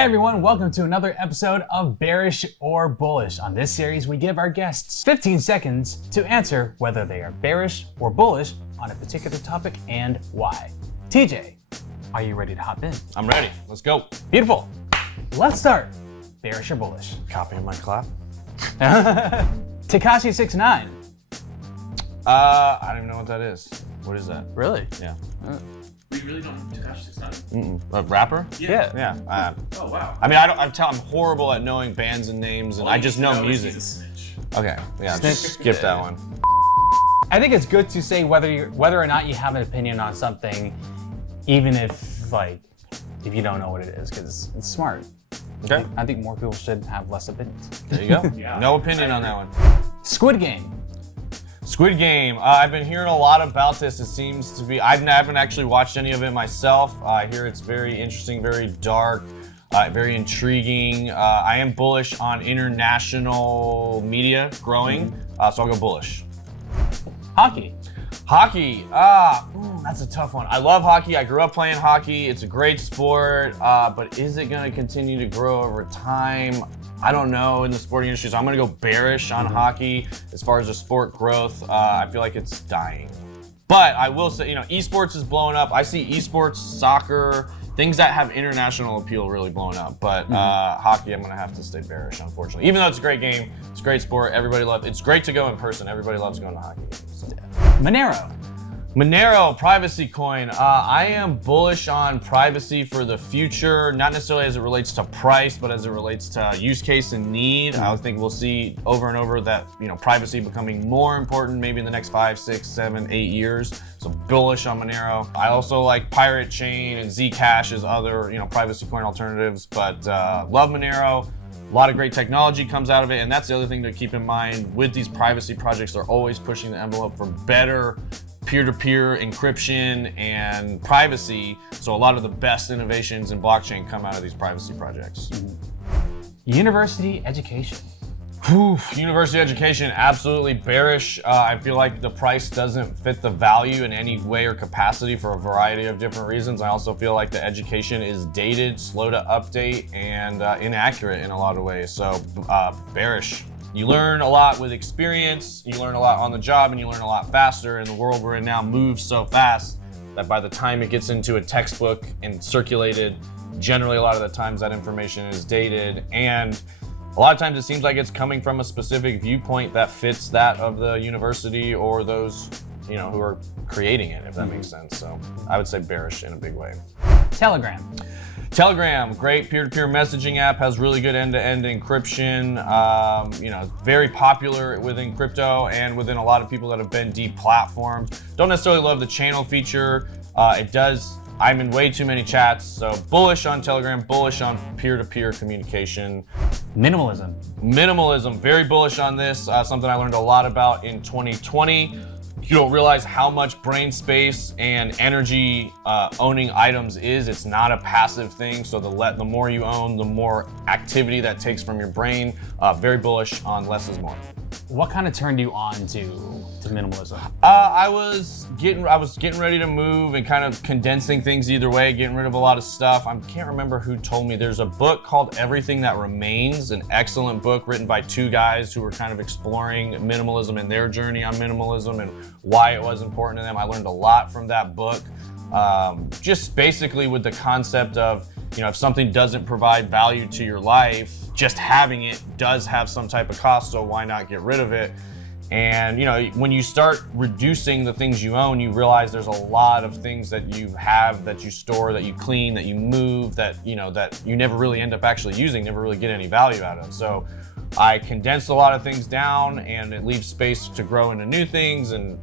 Hey everyone, welcome to another episode of Bearish or Bullish. On this series, we give our guests 15 seconds to answer whether they are bearish or bullish on a particular topic and why. TJ, are you ready to hop in? I'm ready. Let's go. Beautiful. Let's start. Bearish or bullish? Copying my clap. Tekashi69. I don't even know what that is. What is that? Really? Yeah. We really don't know Tekashi 69? A rapper? Yeah. Yeah. Oh wow. I mean, I'm horrible at knowing bands and names, and I just know music. Okay. Yeah. Skip that one. I think it's good to say whether or not you have an opinion on something, even if you don't know what it is, because it's smart. Okay. I think more people should have less opinions. There you go. Yeah. No opinion on that one. Squid Game. Squid Game. I've been hearing a lot about this. It seems to be. I haven't actually watched any of it myself. I hear it's very interesting, very dark, very intriguing. I am bullish on international media growing, so I'll go bullish. Hockey. Hockey. That's a tough one. I love hockey. I grew up playing hockey. It's a great sport, but is it going to continue to grow over time? I don't know in the sporting industry, so I'm going to go bearish on hockey as far as the sport growth. I feel like it's dying. But I will say, esports is blowing up. I see esports, soccer, things that have international appeal really blowing up. But hockey, I'm going to have to stay bearish, unfortunately. Even though it's a great game, it's a great sport, everybody loves it. It's great to go in person. Everybody loves going to hockey games. So. Monero, privacy coin. I am bullish on privacy for the future, not necessarily as it relates to price, but as it relates to use case and need. I think we'll see over and over that privacy becoming more important maybe in the next 5, 6, 7, 8 years. So bullish on Monero. I also like Pirate Chain and Zcash as other privacy coin alternatives, but love Monero. A lot of great technology comes out of it, and that's the other thing to keep in mind with these privacy projects. They're always pushing the envelope for better peer-to-peer encryption and privacy. So a lot of the best innovations in blockchain come out of these privacy projects. University education. University education, absolutely bearish. I feel like the price doesn't fit the value in any way or capacity for a variety of different reasons. I also feel like the education is dated, slow to update, and inaccurate in a lot of ways. So bearish. You learn a lot with experience, you learn a lot on the job, and you learn a lot faster. And the world we're in now moves so fast that by the time it gets into a textbook and circulated, generally a lot of the times that information is dated. And a lot of times it seems like it's coming from a specific viewpoint that fits that of the university or those who are creating it, if that makes sense. So I would say bearish in a big way. Telegram, great peer-to-peer messaging app, has really good end-to-end encryption. Very popular within crypto and within a lot of people that have been deplatformed. Don't necessarily love the channel feature. I'm in way too many chats, so bullish on Telegram, bullish on peer-to-peer communication. Minimalism, very bullish on this. Something I learned a lot about in 2020. You don't realize how much brain space and energy owning items is. It's not a passive thing, so the more you own, the more activity that takes from your brain. Very bullish on less is more. What kind of turned you on to minimalism? I was getting ready to move and kind of condensing things either way, getting rid of a lot of stuff. I can't remember who told me. There's a book called Everything That Remains, an excellent book written by two guys who were kind of exploring minimalism and their journey on minimalism and why it was important to them. I learned a lot from that book. Just basically with the concept of, if something doesn't provide value to your life, just having it does have some type of cost, so why not get rid of it? And when you start reducing the things you own, you realize there's a lot of things that you have, that you store, that you clean, that you move, that you never really end up actually using, never really get any value out of. So I condensed a lot of things down, and it leaves space to grow into new things. And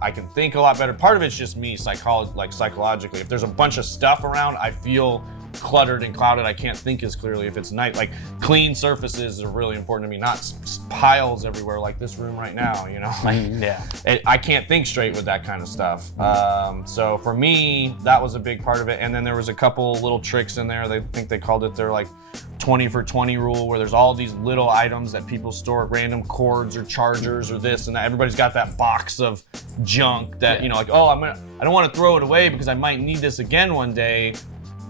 I can think a lot better. Part of it's just me, psychologically. If there's a bunch of stuff around, I feel cluttered and clouded. I can't think as clearly. If it's night, clean surfaces are really important to me, not piles everywhere like this room right now. Yeah. I can't think straight with that kind of stuff. So for me, that was a big part of it. And then there was a couple little tricks in there. They called it their 20 for 20 rule, where there's all these little items that people store, random cords or chargers or this and that. Everybody's got that box of junk that I don't want to throw it away because I might need this again one day.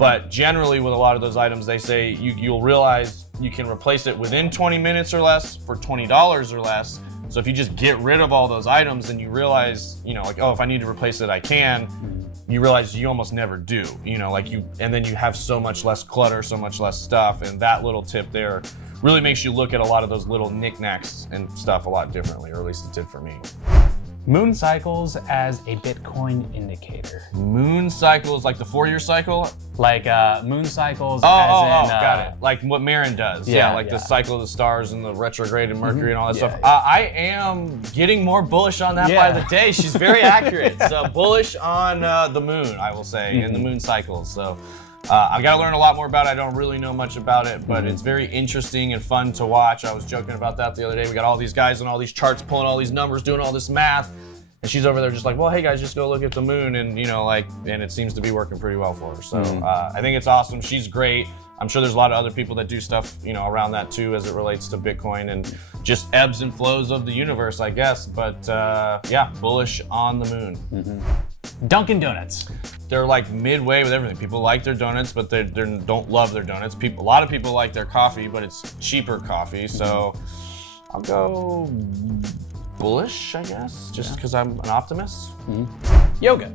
But generally with a lot of those items, they say you'll realize you can replace it within 20 minutes or less for $20 or less. So if you just get rid of all those items and you realize, like, oh, if I need to replace it, I can, you realize you almost never do, and then you have so much less clutter, so much less stuff. And that little tip there really makes you look at a lot of those little knickknacks and stuff a lot differently, or at least it did for me. Moon cycles as a Bitcoin indicator. Moon cycles, like the 4-year cycle? Like moon cycles got it. Like what Marin does. Yeah, the cycle of the stars and the retrograde and Mercury and all that stuff. Yeah. I am getting more bullish on that by the day. She's very accurate. So bullish on the moon, I will say, and the moon cycles. So I've got to learn a lot more about it. I don't really know much about it, but it's very interesting and fun to watch. I was joking about that the other day. We got all these guys on all these charts pulling all these numbers, doing all this math. And she's over there just like, well, hey guys, just go look at the moon. And and it seems to be working pretty well for her. So I think it's awesome. She's great. I'm sure there's a lot of other people that do stuff, around that too, as it relates to Bitcoin and just ebbs and flows of the universe, I guess. But bullish on the moon. Dunkin Donuts. They're like midway with everything. People like their donuts, but they don't love their donuts. A lot of people like their coffee, but it's cheaper coffee. So I'll go bullish, I guess, just because I'm an optimist. Yoga.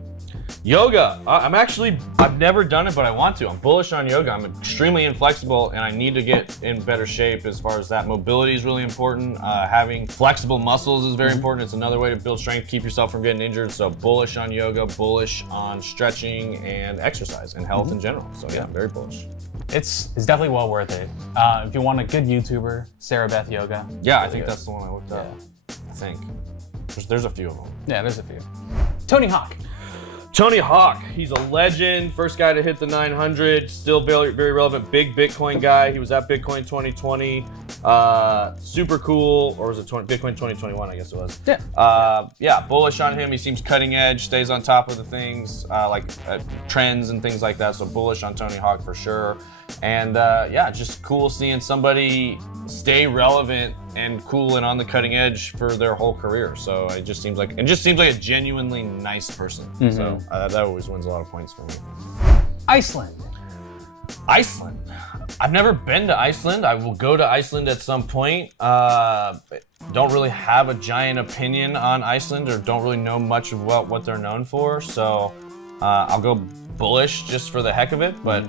Yoga. I've never done it, but I want to. I'm bullish on yoga. I'm extremely inflexible, and I need to get in better shape as far as that. Mobility is really important. Having flexible muscles is very important. It's another way to build strength, keep yourself from getting injured. So bullish on yoga, bullish on stretching and exercise and health in general. So yeah, very bullish. It's definitely well worth it. If you want a good YouTuber, Sarah Beth Yoga. Yeah, I think that's the one I looked up. I think. There's a few of them. Yeah, there's a few. Tony Hawk. Tony Hawk, he's a legend. First guy to hit the 900, still very, very relevant. Big Bitcoin guy. He was at Bitcoin 2020. Super cool, or was it Bitcoin 2021? I guess it was. Yeah. Bullish on him. He seems cutting edge, stays on top of the things, trends and things like that. So bullish on Tony Hawk for sure. And just cool seeing somebody stay relevant and cool and on the cutting edge for their whole career. So it just seems like a genuinely nice person. So that always wins a lot of points for me. Iceland. I've never been to Iceland. I will go to Iceland at some point. Don't really have a giant opinion on Iceland, or don't really know much of what they're known for. So I'll go bullish just for the heck of it, but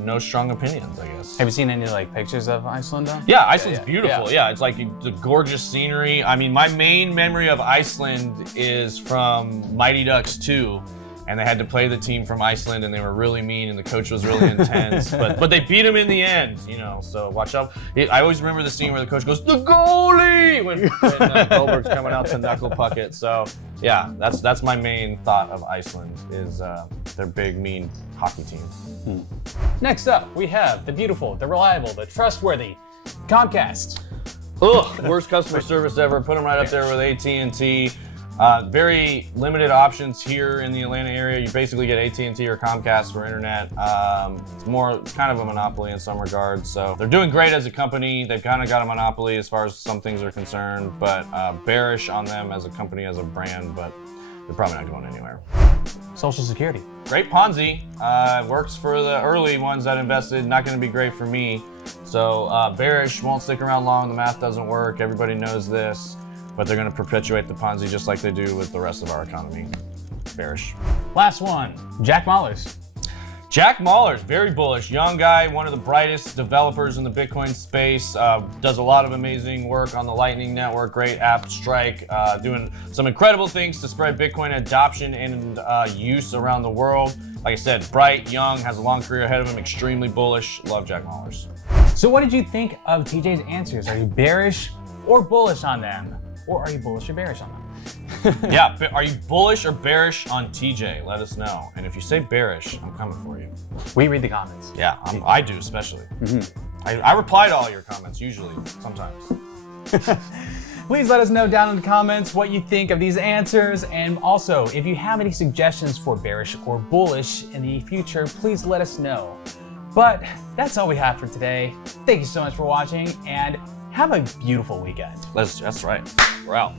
no strong opinions, I guess. Have you seen any pictures of Iceland though? Yeah, Iceland's beautiful. Yeah, it's like the gorgeous scenery. I mean, my main memory of Iceland is from Mighty Ducks 2. And they had to play the team from Iceland, and they were really mean, and the coach was really intense. But they beat him in the end, So watch out. I always remember the scene where the coach goes, "The goalie!" when Goldberg's coming out to knuckle puck it. So yeah, that's my main thought of Iceland is their big mean hockey team. Next up, we have the beautiful, the reliable, the trustworthy Comcast. Ugh, worst customer service ever. Put them right up there with AT&T. Very limited options here in the Atlanta area. You basically get AT&T or Comcast for internet. It's kind of a monopoly in some regards. So they're doing great as a company. They've kind of got a monopoly as far as some things are concerned, but bearish on them as a company, as a brand, but they're probably not going anywhere. Social Security. Great Ponzi. Works for the early ones that invested. Not going to be great for me. So bearish, won't stick around long. The math doesn't work. Everybody knows this. But they're going to perpetuate the Ponzi just like they do with the rest of our economy. Bearish. Last one, Jack Mallers. Jack Mallers, very bullish. Young guy, one of the brightest developers in the Bitcoin space. Does a lot of amazing work on the Lightning Network. Great app, Strike. Doing some incredible things to spread Bitcoin adoption and use around the world. Like I said, bright, young, has a long career ahead of him. Extremely bullish. Love Jack Mallers. So what did you think of TJ's answers? Are you bearish or bullish on them? Or are you bullish or bearish on them? Yeah, are you bullish or bearish on TJ? Let us know. And if you say bearish, I'm coming for you. We read the comments. Yeah, I do especially. I reply to all your comments, usually, sometimes. Please let us know down in the comments what you think of these answers. And also, if you have any suggestions for bearish or bullish in the future, please let us know. But that's all we have for today. Thank you so much for watching, and have a beautiful weekend. That's right. We're out.